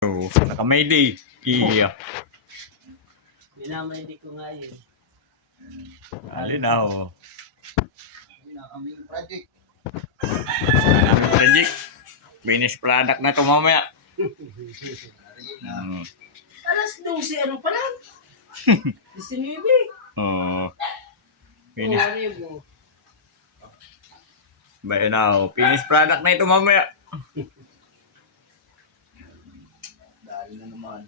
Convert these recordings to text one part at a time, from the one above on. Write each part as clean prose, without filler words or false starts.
Oo, naka-Mayday. Iya. Minamayday ko nga yun. Alin na ho. Aming project. Aming project. Finished product na ito mamaya. Alas 12, ano pa lang? 19. Oo. Finish. Finished. Bayo na ho. Finished product na ito mamaya. Dahil na naman.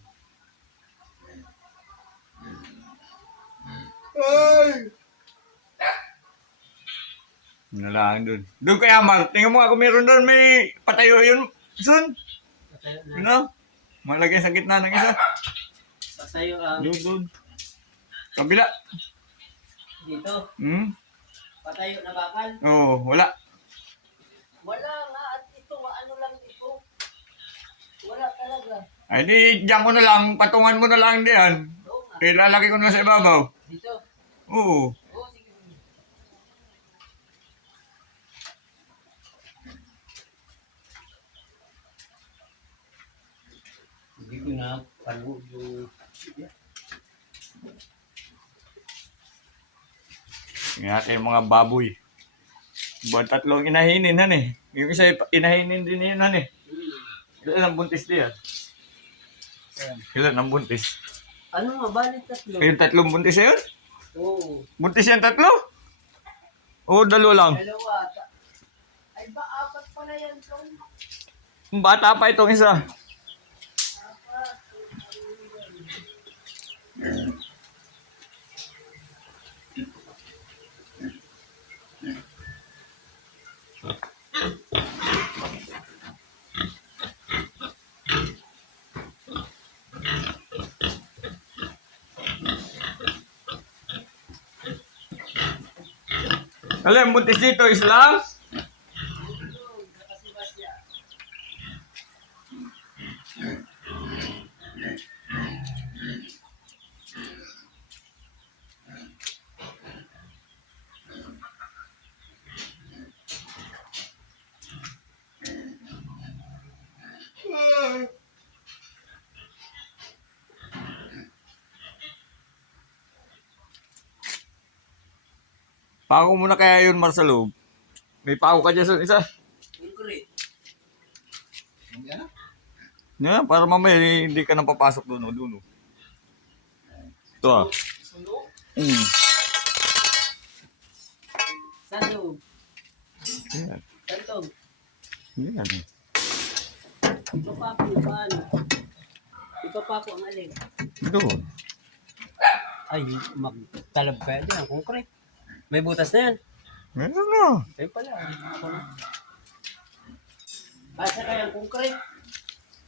Ano lang dun. Doon kaya Mark. Tingnan mo ako meron doon. May patayo yun. Sun. Patayo na. Ano? Malagay sa gitna ng isa. Patayo ang Doon. Kabila. dito. Hmm? Patayo na bakal. Oo, wala. Wala nga at ito, ano lang ito. Wala talaga. Ay di, diyan ko na lang. Patungan mo na lang diyan. Oo nga. Eh, lalaki ko na sa ibabaw. Dito. Oo. Oo, sige. Hindi ko na panood yung... Tingnan natin yung mga baboy. Buwan tatlong inahinin han eh. Yung isa inahinin din yun han eh. Ilan ang buntis diyan? Ilan ang buntis? Ano nga, balik tatlo? Yung tatlong buntis na yun? Oo. Buntis yan tatlo? Oo, dalawa lang. Dalawa. Ay ba, apat pala yan. Bata pa itong isa. Alam, buntis dito, Islam? Pako muna kaya yun, Marcelo. May pako ka dyan sa isa. Concrete. Yan na. Yan, para mamaya hindi ka nang papasok doon. Doon. Ito ah. Sunog? Saan loob? Yan. Saan to? Yan. Ipapako yung paano? Ipapako ang alin? Doon. Ay, magtalab kaya dyan. Concrete. May butas na yan. Meron na. Ay pala. Basta kaya ang concrete.